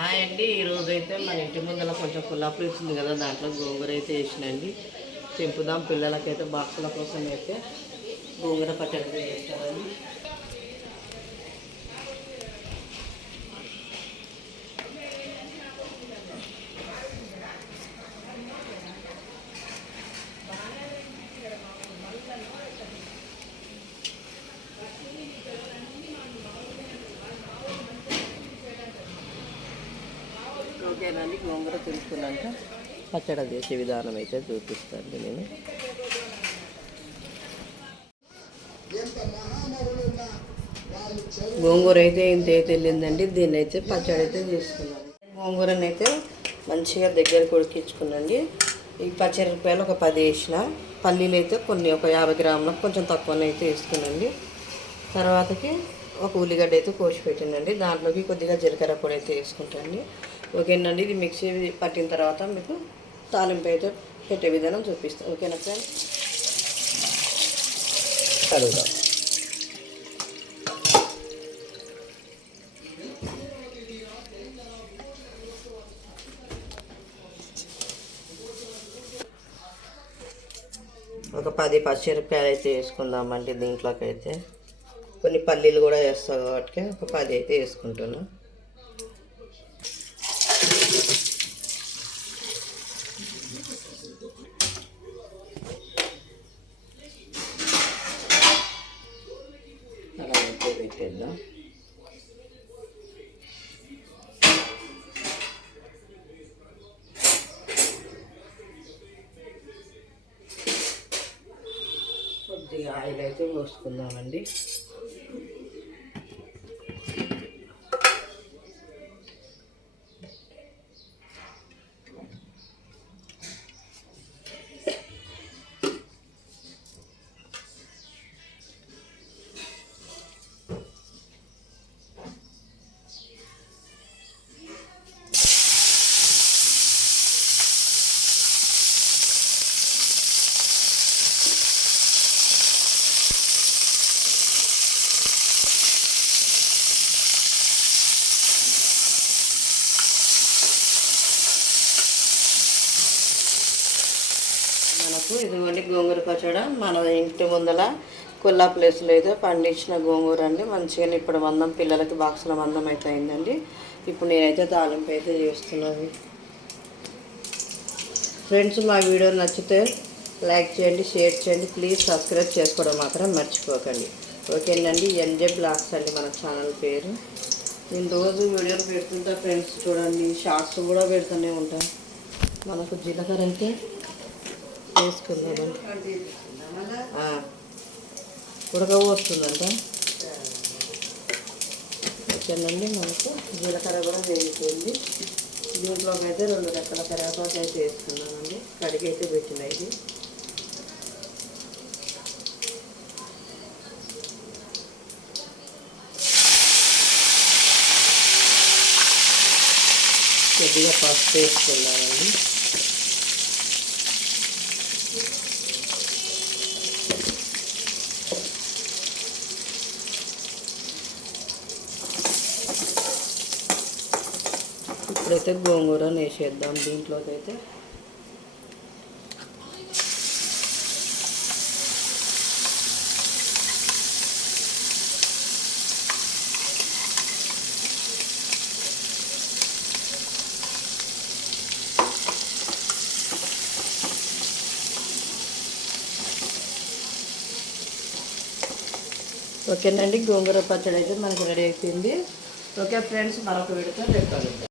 Hi అండి. ఈరోజు అయితే మన ఇంటి ముందర కొంచెం కుల్లాపులు ఇచ్చింది కదా దాంట్లో గోంగూర అయితే వేసినండి. తెంపుదాం. పిల్లలకైతే బాక్సుల కోసం అయితే గోంగూర పచ్చడి చేస్తామండి ఓకేనండి గోంగూర తెలుసుకున్నాక పచ్చడి చేసే విధానం అయితే చూపిస్తాను నేను. గోంగూర అయితే ఇంత అయితే వెళ్ళిందండి దీన్ని అయితే పచ్చడి అయితే చేసుకున్నాను గోంగూరని అయితే మంచిగా దగ్గర ఉడికించుకున్నాండి. ఈ పచ్చడి రూపాయలు ఒక పది వేసిన. పల్లీలు అయితే కొన్ని ఒక యాభై గ్రాముల కొంచెం తక్కువనే అయితే వేసుకున్నాండి. తర్వాతకి ఒక ఉల్లిగడ్డ అయితే కోసి పెట్టినండి దాంట్లోకి కొద్దిగా జీలకర్ర పొడి అయితే వేసుకుంటాండి. ఓకేనండి ఇది మిక్సీ పట్టిన తర్వాత మీకు తాలింపు అయితే పెట్టే విధానం చూపిస్తాను ఓకేనా ఫ్రెండ్ కడుగుదాం ఒక పది పచ్చిమిరపకాయలు అయితే వేసుకుందామండి దీంట్లోకి అయితే కొన్ని పల్లీలు కూడా వేస్తాం కాబట్టి ఒక పది అయితే వేసుకుంటున్నాం అలా అయితే పెట్టేద్దాం కొద్దిగా ఆయిల్ అయితే పోసుకుందామండి. మనకు. ఇదిగోండి గోంగూర పచ్చడి. మన ఇంటి ముందల కుల్లా ప్లేస్లో అయితే పండించిన గోంగూర అండి. మంచిగా ఇప్పుడు మందం పిల్లలకి బాక్సుల మందం అయితే అయిందండి ఇప్పుడు నేనైతే తాలింపు అయితే చేస్తున్నాను. ఫ్రెండ్స్ మా వీడియో నచ్చితే లైక్ చేయండి షేర్ చేయండి. ప్లీజ్ సబ్స్క్రైబ్ చేసుకోవడం మాత్రం మర్చిపోకండి. ఓకేనండి ఎన్జే బ్లాగ్స్ అండి మన ఛానల్ పేరు. నేను రోజు వీడియోలు పెడుతుంటా ఫ్రెండ్స్ చూడండి. షార్ట్స్ కూడా పెడుతూనే ఉంటాను మనకు జీలకర్ర అయితే వేసుకుందామండి ఉడకపోస్తుందంట వచ్చానండి మనకు జీలకర్ర కూడా వేగిపోయింది. దీంట్లోకి అయితే రెండు రెక్కల కరేపాకు అయితే వేసుకున్నానండి కడిగి అయితే పెట్టిన ఇది. కొద్దిగా పసుపు వేసుకున్నానండి. ఇప్పుడైతే గోంగూర వేసేద్దాం దీంట్లోకి అయితే ఓకేనండి గోంగూర పచ్చడి అయితే మనకి రెడీ అయిపోయింది. ఓకే ఫ్రెండ్స్ మరొక వీడితో రేపు కలుద్దాం.